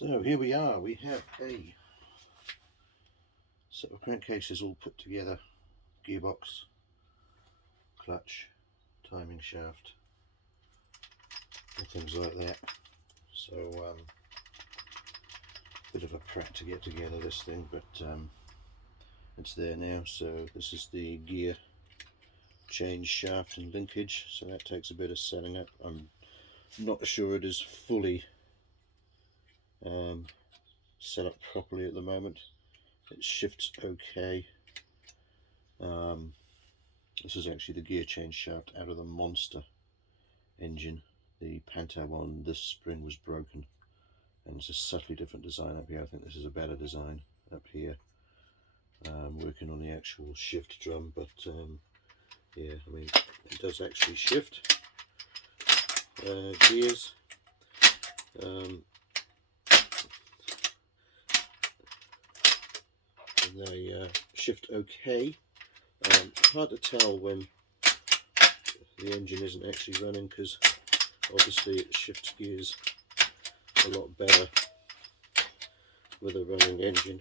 So here we are, we have a set of crankcases all put together, gearbox, clutch, timing shaft, and things like that. So bit of a prat to get together this thing, but it's there now. So this is the gear change shaft and linkage, so that takes a bit of setting up. I'm not sure it is fully set up properly at the moment. It shifts okay. This is actually the gear change shaft out of the Monster engine. The Panto one, this spring was broken, and it's a subtly different design up here. I think this is a better design up here. Working on the actual shift drum, but yeah, I mean, it does actually shift gears. And they shift okay. Hard to tell when the engine isn't actually running, because obviously it shifts gears a lot better with a running engine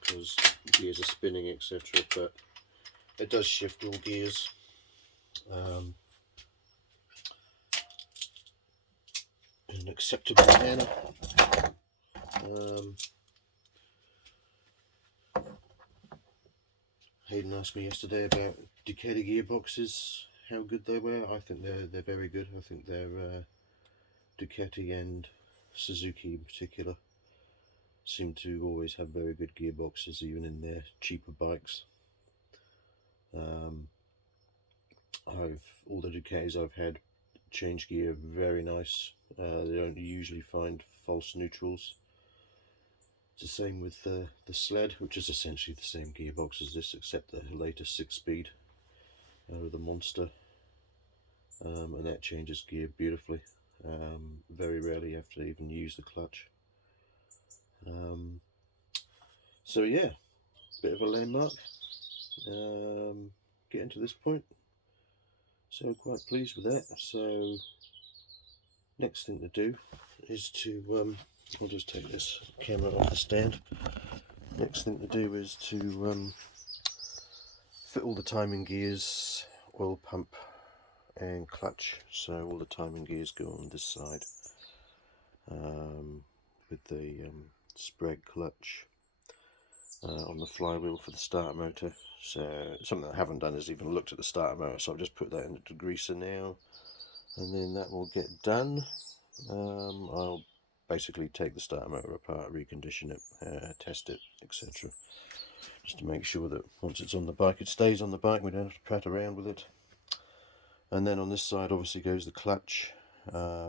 because gears are spinning, etc. But it does shift all gears. In an acceptable manner. Hayden asked me yesterday about Ducati gearboxes, how good they were. I think they're very good. I think they're Ducati and Suzuki in particular seem to always have very good gearboxes, even in their cheaper bikes. All the Ducatis I've had change gear very nice. They don't usually find false neutrals. It's the same with the sled, which is essentially the same gearbox as this, except the latest 6-speed out of the Monster, and that changes gear beautifully. Very rarely you have to even use the clutch. So yeah, bit of a landmark getting to this point, so quite pleased with that. So next thing to do is to I'll just take this camera off the stand. Next thing to do is to fit all the timing gears, oil pump and clutch. So all the timing gears go on this side, with the spread clutch on the flywheel for the starter motor. So something I haven't done is even looked at the starter motor, so I've just put that into degreaser now, and then that will get done. I'll basically take the starter motor apart, recondition it, test it, etc. Just to make sure that once it's on the bike, it stays on the bike, we don't have to prat around with it. And then on this side obviously goes the clutch,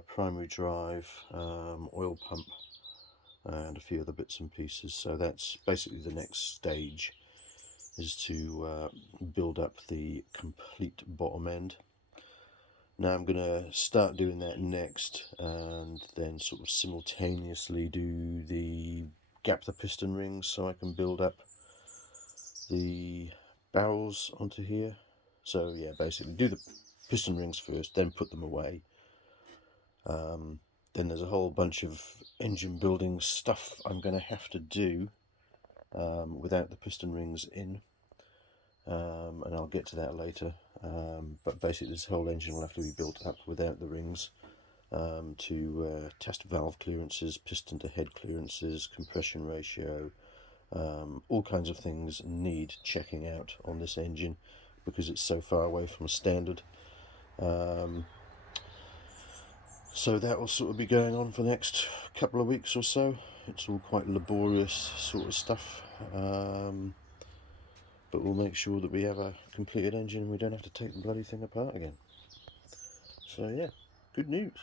primary drive, oil pump, and a few other bits and pieces. So that's basically the next stage, is to build up the complete bottom end. Now I'm going to start doing that next, and then sort of simultaneously do the gap the piston rings so I can build up the barrels onto here. So yeah, basically do the piston rings first, then put them away. Then there's a whole bunch of engine building stuff I'm going to have to do without the piston rings in, and I'll get to that later. But basically this whole engine will have to be built up without the rings, to test valve clearances, piston to head clearances, compression ratio, all kinds of things need checking out on this engine because it's so far away from standard. So that will sort of be going on for the next couple of weeks or so. It's all quite laborious sort of stuff, but we'll make sure that we have a completed engine and we don't have to take the bloody thing apart again. So yeah, good news.